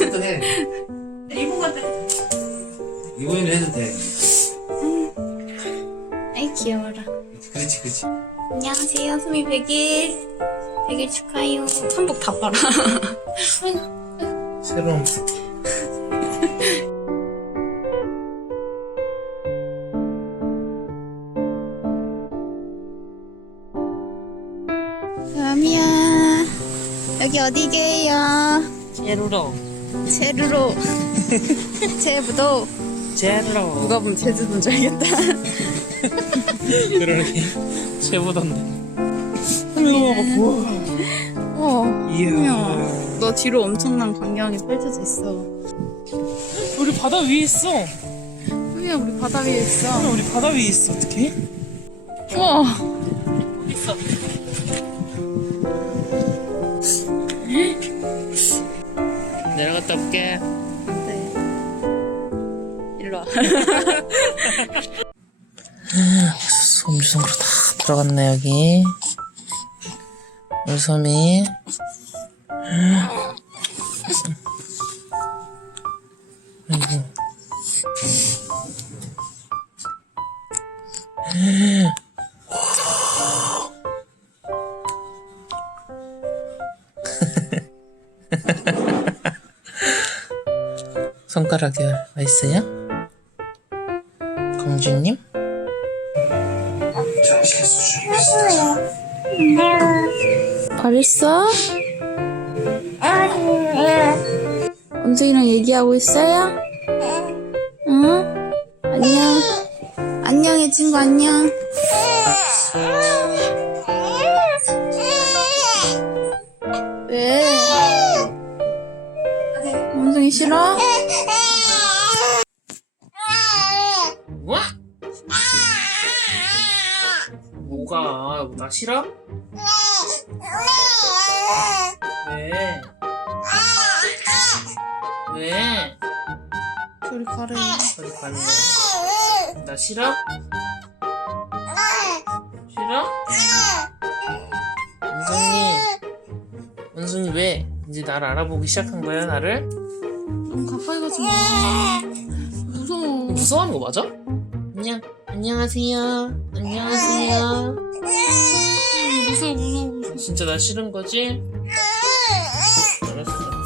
해도 해. 이번에는 해도 돼. 아이 귀여워라. 그렇지, 그렇지. 안녕하세요, 수미 100일. 100일 축하해요. 한복 다 빨아. 새로운. 수미야, 여기 어디게요? 제루로 제루로. 제부도. 제루로 누가 보면 제주도인 줄 알겠다. 그러게 봐봐 우와 어, 이야. 너 뒤로 엄청난 광경이 펼쳐져 있어. 우리 바다 위에 있어 우리 바다 위에 있어. 우리 바다 위에 있어 어떡해? 우와. 내려갔다 올게 네. 일로 와. 솜주성으로 다 들어갔네 여기 우리 솜이 아이고 손가락이 맛있어요? 공주님? 잘했어? 원숭이랑 얘기하고 있어요? 응? 안녕. 안녕해, 친구, 안녕. 왜? 싫어? 뭐? 뭐가 나 싫어? 왜? 왜? 저리 가래. 가는 거야? 나 싫어? 싫어? 원숭이 원숭이 왜? 이제 나를 알아보기 시작한 거야 나를? 너무 가까이 가지 마. 무서워. 무서워하는 거 맞아? 안녕 안녕하세요 안녕하세요 무서워, 무서워, 무서워. 진짜 나 싫은 거지?